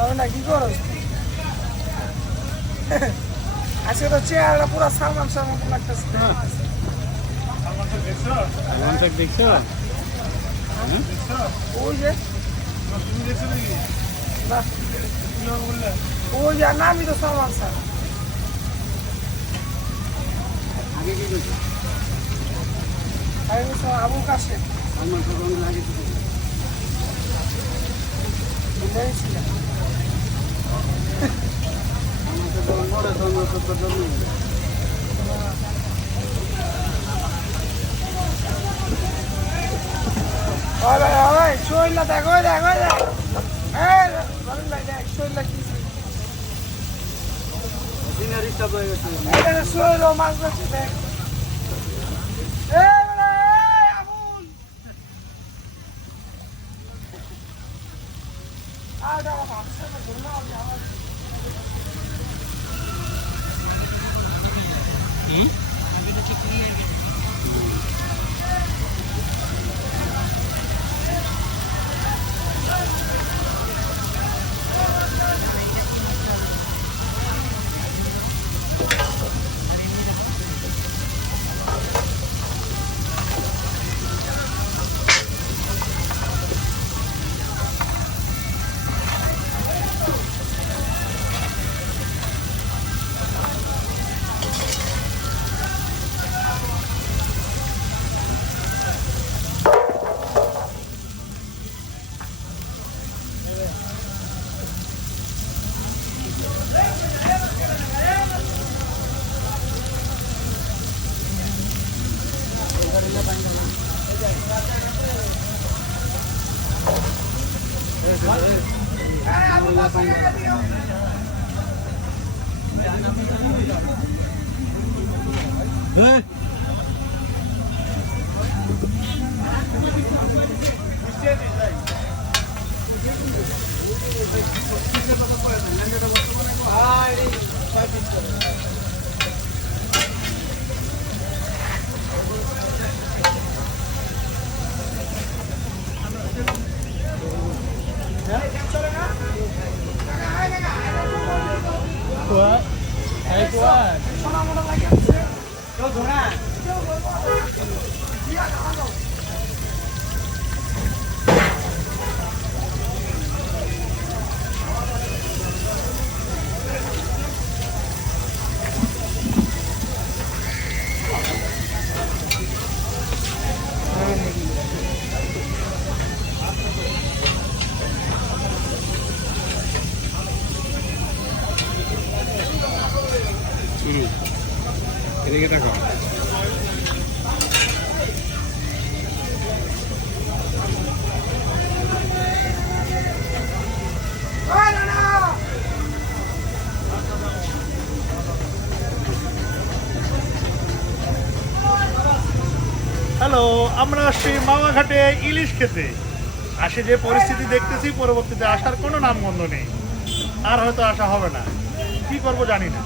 তবে না কি করো আজকে তো চেহারাটা পুরো সালমান শাহর মতো লাগতেছে। সালমান শাহ দেখছো? ওই যে না ওই যে নামই তো সালমান শাহ। আগে কি করছো? আমি বলছি আবু কাশেম সালমান শাহ অনেক আগে থেকে ছিলাম। আমাকে বলুন বড় ধর্ম সত্য ধর্ম ওই ভাই ওই শৈলা দেখ ওই দেখ ওই দেখ বলেন ভাই দেখ শৈলা কি দিনের স্টাফ হয়ে গেছে। এখানে শৈল মাছ ধরছি দেখ আবুল আর ভাবছে না ধরে না আমার Kuat. Hai kuat. সোনা মোটা লাগে আছে Kau zona. এদিকে দেখো হ্যালো, আমরা আসছি মামাঘাটে ইলিশ খেতে। আসে যে পরিস্থিতি দেখতেছি, পরবর্তীতে আসার কোনো নামগন্ধ নেই, আর হয়তো আসা হবে না। কি করব জানি না।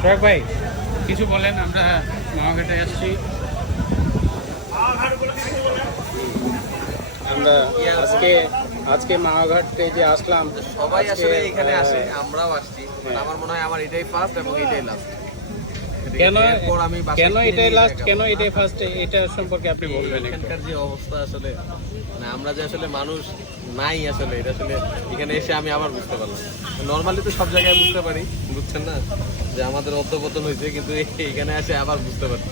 সোহাগ ভাই কিছু বলেন, আমরা মামাঘাটে আসছি। আমরা আজকে মামাঘাটে যে আসলাম, সবাই আজকে, আসলে এখানে আসে, আমরাও আসছি। আমার মনে হয় আমার এটাই ফার্স্ট এবং এটাই লাস্ট। কেন আমি কেন এটাই লাস্ট, কেন এটাই ফার্স্ট, এটা সম্পর্কে আপনি বলবেন একটু। এখানকার যে অবস্থা আসলে, মানে আমরা যে আসলে মানুষ নাই আসলে, এটা আসলে এখানে এসে আমি আবার বুঝতে পারলাম। নর্মালি তো সব জায়গায় বুঝতে পারি, বুঝছেন না, যে আমাদের অধঃপতন হয়েছে, কিন্তু এখানে এসে আবার বুঝতে পারছি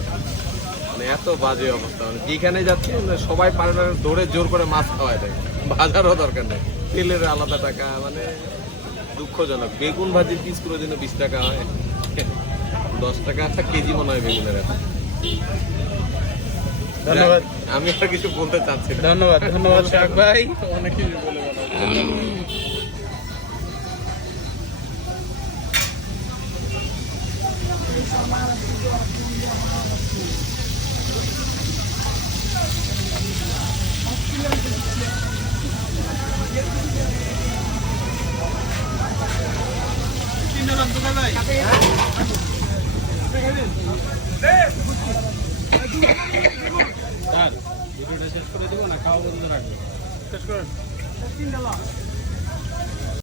মানে এত বাজে অবস্থা। মানে যেখানে যাচ্ছি সবাই পারে দৌড়ে জোর করে মাছ খাওয়ায় দেয়, বাজারও দরকার নেই, তেলের আলাদা টাকা, মানে দুঃখজনক। বেগুন ভাজির পিস পুরো জন্য 20 টাকা হয়, 10 টাকা কেজি মনে হয় বেগুনের এখন। ধন্যবাদ। আমি আর কিছু বলতে চাচ্ছি না। ধন্যবাদ সোহাগ ভাই। অনেক কিছু বলে ভাই করে দেবো না, খাওয়া পর্যন্ত রাখবে। শেষ করেন।